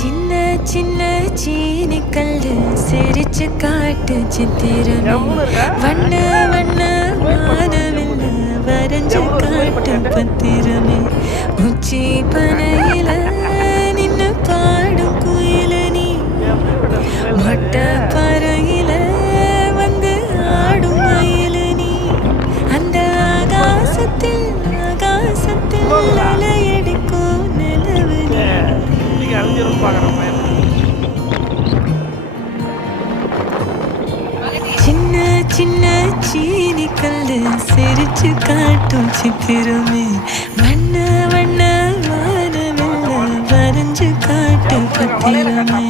சின்ன சின்ன சீனி கல்லு சிரிச்சு காட்டு சித்திரமே வண்ண வண்ண வானவில்ல வரைஞ்சு காட்டு பத்திரமே உச்சி பனையில நின்னு பாடும் குயில நீ மொட்டை பறையில வந்து ஆடும் மயில நீ அந்த ஆகாசத்தில் ஆகாசத்தில் அலையடிக்கும் நிலவு சின்ன சின்ன சீனி கல்லு சிரிச்சு காட்டும் சித்திரமே வண்ண வண்ண வானவில்ல வரைஞ்சு காட்டு பத்திரமே